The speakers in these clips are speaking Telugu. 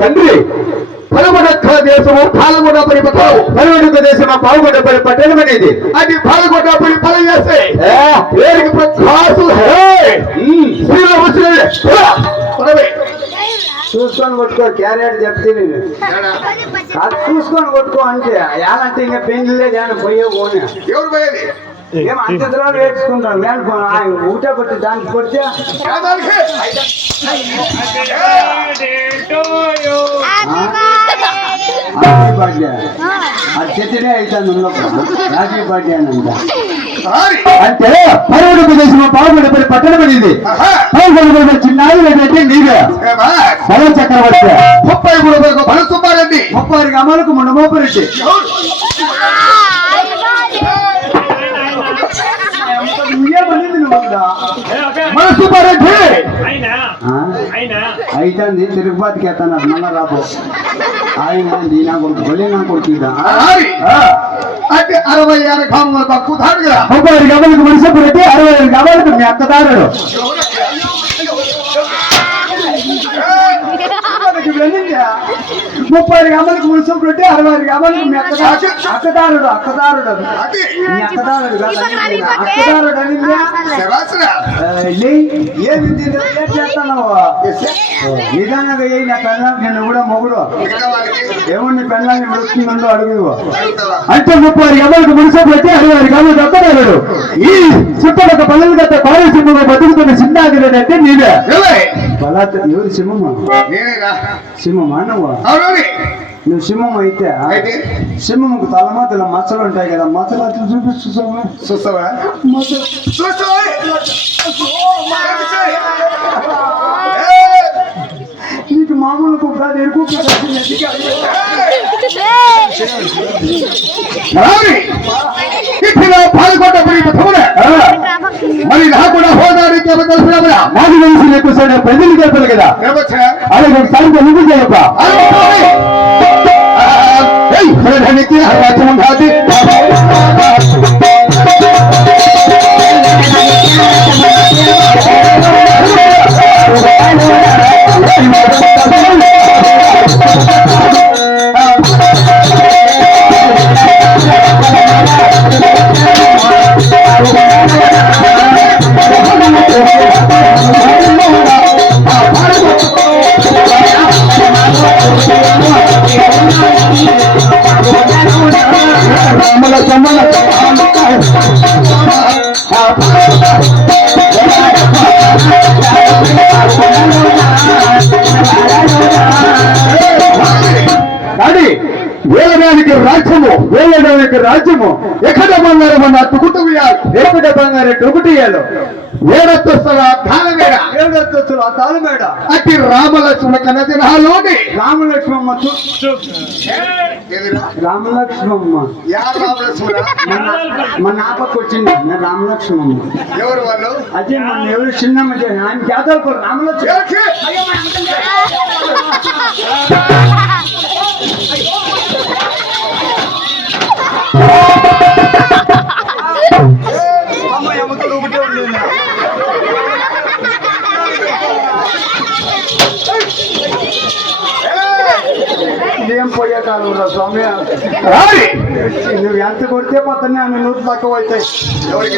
తండ్రి పలుగుడక్క దేశము పాల్గొనపడి పలుగుడుక దేశము పాల్గొనపడి పట్టణమనేది అది పాల్గొనపడి పని చేస్తే పేరుకి ప్రకాశు చూసుకొని కొట్టుకో క్యారియర్ చెప్తే నేను చూసుకొని కొట్టుకో అంటే ఎలాంటి ఇంకా పెళ్లి కానీ పోయే పోనీ ఎవరు పోయేది ఏం అంతలో వేసుకుంటాను నేను ఆయన ఊట కొట్టి దానికి కొడితే బర్త్డే అది చెట్టునే అవుతుంది ఉన్నప్పుడు హ్యాపీ బర్త్డే అని అంటే పరువుడు దేశం పాల్గొనపడి పట్టణం అనేది పాల్గొనబడిన చిన్నాడు ఏంటంటే నీవే బల చక్రవర్తి 33 బల సుబ్బారెడ్డి 30 అమలుకు ముండమోపరెడ్డి మన సుబ్బారెడ్డి అయితే తిరుగుబాటుకి ఎత్తన్నారు మళ్ళా రాబో ఆయన నా కొడుకు బలి నా కొడుకు అంటే 66 గ్రామాల తక్కువ తాడుగా 30 గమలకు మనిషి రెడ్డి 65 గమలకు మీ అత్తదారుడు ముప్పై గమలకు మున్సిపల్ పెట్టి 60 గమలకు మీ అక్కదారుడు అక్కదారుడు మీ అక్కదారుడు అక్కదారుడు అని ఏమి చేస్తాను నిదానంగా ఏ నా పెళ్ళానికి నిన్ను కూడా మొగుడు ఏమన్నా పెళ్ళాన్ని విడుస్తుందో అడుగు అంటే 30 గమలకు మున్సిపల్ పెట్టి 60 గమలకు అక్కదారుడు ఈ చుట్టూ పల్లెలు గత పాలసీలో బతుకుతున్న చిన్నాది అంటే నీవే ఎవరు సింహమ్మ సింహమా నువ్వు నువ్వు సింహం అయితే సింహంకు తలమాతల మచ్చలు ఉంటాయి కదా మచ్చలు అట్లా చూపిస్తావా చూస్తావా నీకు మామూలు కాదు ఎరుకు మరి నాకు కూడా హోదానికి నాకు తెలిసి ఎక్కువ ప్రజలు చెప్పాలి కదా అలాగే ఒకసారి నువ్వు చెప్పా అర్వాచం కాదు వేలడానికి రాజ్యము ఎక్కడ బంగారం అన్న తుకుటుయాలు ఎక్కడ బంగారు టుకుటియాలు వేడొస్తుల తాళమేడ ఏడొస్తుల తాళమేడ అతి రామలక్ష్మణ కనదినాలోని రామలక్ష్మమ్మ రామలక్ష్మమ్మ మన నాపకు వచ్చింది రామలక్ష్మమ్మ ఎవరు వాళ్ళు అదే మన ఎవరు చిన్నమ్మ ఆయన జాతర రామలక్ష్మి పోయే కాలంలో స్వామి రారి. నువ్వు ఎంత కొడితే మొత్తం అన్ని నూరు తక్కువ అవుతాయి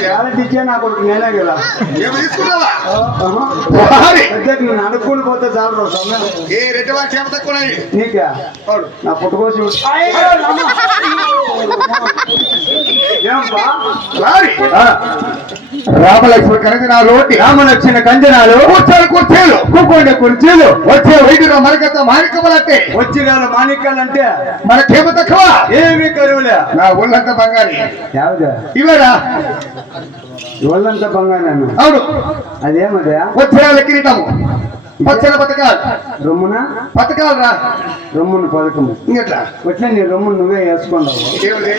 గ్యారెంటీ ఇచ్చే నా కొడుకు నేనే కదా ఏమి తీసుకున్నావా? రారి. నేను అనుకుని పోతే చాలు స్వామి ఏ రెడ్డి వాళ్ళ చేప తక్కువ నీకే నా పుట్టుకోసి ఏమబ్బా రారి. ఆ, రామలక్ష్మి కనుక నా రోడ్డి రామలక్ష్మణ కంజనాలు కూర్చోలు కుర్చీలు కూకోండి కుర్చీలు వచ్చే వైద్యులు మనకత మాణికములంటే వచ్చిన మాణిక్యాలంటే మనకేమ తక్కువ ఏమీ కరువులే నా ఒళ్ళంతా బంగారి యావదా ఇవేరా ఒళ్ళంతా బంగారాను అవును అదేమదే వచ్చే కిరీటము పచ్చల పథకాలు రొమ్మున పథకాలు రా రొమ్మున పథకము ఇంకట్లా వచ్చే నీ రొమ్మును నువ్వే వేసుకున్నావు ఏమిటి?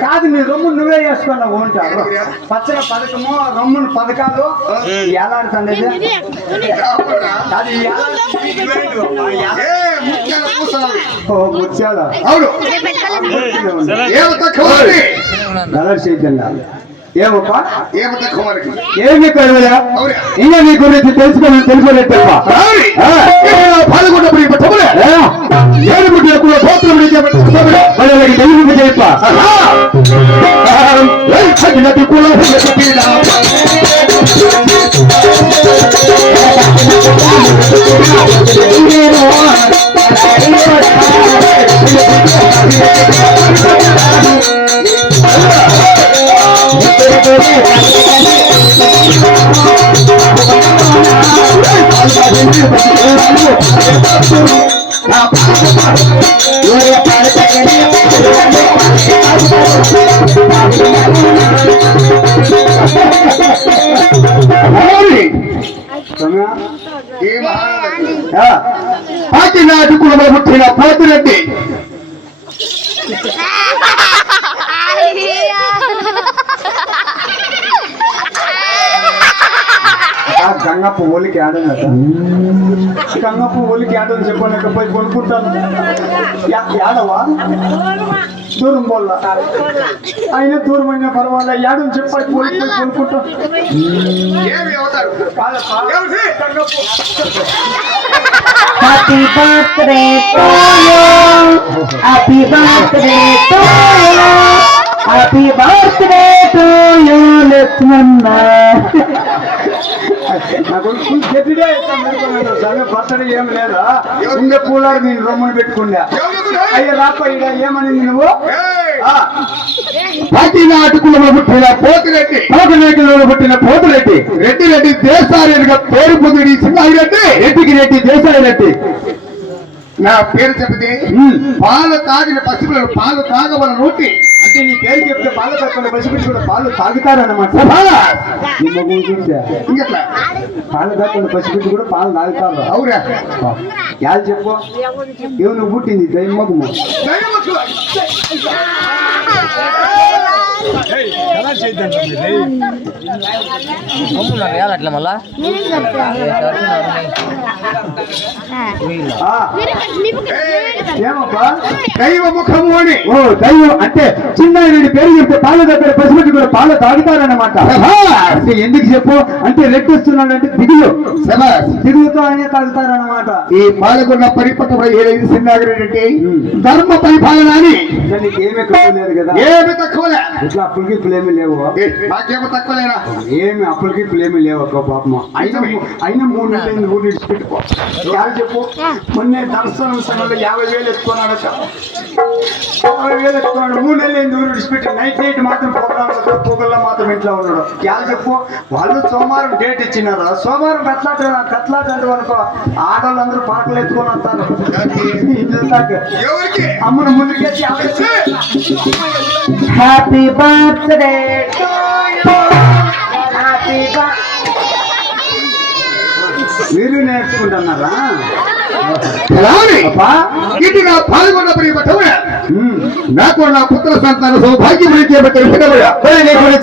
కాదు నీ రొమ్మును నువ్వే వేసుకున్నావు అంటారు పచ్చల పథకము రొమ్మున పథకాలు ఎలాడుతుంది అది ఏ ముత్యాల పూసలు. ముత్యాల అవును ఏమ తక్కువ కలర్ చైతన్య ఏమప్పా ఏమ తక్కువ మనకి ఏమి కరువులా అవునా ఇంకా నీ గురించి తెలుసుకోలేదు తప్ప రారి. పాల్గొన్న పట్టములే ఏడు పుట్టిన కూడా గోత్రం వాళ్ళకి తెలుగు చెప్ప నది కూడా ఏ మహారాజు పాటినాటి కులంలో పుట్టిన పోతురెడ్డి గంగప్ప ఓలికి ఆడనట గంగప్ప ఓలికి ఆడని చెప్పలేకపోయి కొనుక్కుంటాను యాడవా దూరం పోల్ల అయినా దూరమైన పర్వాలే యాడని చెప్పాలి పోయి కొనుక్కుంటాం ఏమి అవుతారు Happy birthday to you. Happy birthday to you. Happy birthday to you, Lakshmana. నాకు చెప్పిదే బర్త్డే ఏం లేదా ఉండే కూలర్ నేను రొమ్మను పెట్టుకున్నా అయ్యా రాపయ్యా ఏమనింది నువ్వు పాటినాటి కులంలో పుట్టిన పోతిరెడ్డి పోతురెడ్డిలో పుట్టిన పోతురెడ్డి రెడ్డి రెడ్డి దేశారెడ్డిగా పేరు పొందిడి సింహాయి రెడ్డి రెడ్డికి రెడ్డి దేశాల రెడ్డి నా పేరు చెప్తే పాలు తాగిన పసిపిల్లలు పాలు తాగవల రోటి అంటే నీ పేరు చెప్తే పాలు తక్కువ పసిపిచ్చి కూడా పాలు తాగుతారన్నమాట నీ మగం చూసా ఇంకట్లా పాలు తక్కువ పసిపిచ్చి కూడా పాలు తాగుతారు అవురా యాలు చెప్పు ఏమి నువ్వు పుట్టింది దయ్యం మగము అట్లా మళ్ళా ఏమబ్బా దైవ ముఖము అని ఓ దైవం అంటే చిన్న పేరు చెప్తే పాలు దగ్గర పసిపెట్టి కూడా పాలు తాగుతారన్నమాట అంటే ఎందుకు చెప్పు అంటే రెడ్డిస్తున్నాడు అంటే దిగులు తిరుగుతూ అనే తాగుతారన్నమాట ఈ పాల్గొన్న పరిపక్వ ఏదైతే సింహాగిరెడ్డి ధర్మ పరిపాలన అని నీకు ఏమీ లేదు కదా ఏమి తక్కువలే ఇట్లా అప్పులకి ప్లేమి లేవు నాకేమో తక్కువలేనా ఏమి అప్పులకి ప్లేమి లేవు అక్క పాపం అయినా 3 నెలలు ఊరు విడిచిపెట్టుకో యాలు చెప్పు మొన్నే దర్శనం సమయంలో 50,000 ఎత్తుకున్నాడు 50,000 ఎత్తుకున్నాడు 3 నెలలు ఊరు విడిచిపెట్టి నైట్ మాత్రం పొగల్లో మాత్రం ఇంట్లో ఉన్నాడు యాలు చెప్పు వాళ్ళు సోమవారం డేట్ ఇచ్చినారు సోమవారం కట్లాట అనుకో ఆడవాళ్ళందరూ పాటలు ఎత్తుకొని వస్తారు ఎవరికి అమ్మను ముందుకేసి Happy birthday to you. Happy birthday. మీరు నేర్చుకుంటున్నారా ఇది నా పాల్గొన్న ప్రియపటమున నాకు నా పుత్ర సంతాన సౌభాగ్యం చేపట్టే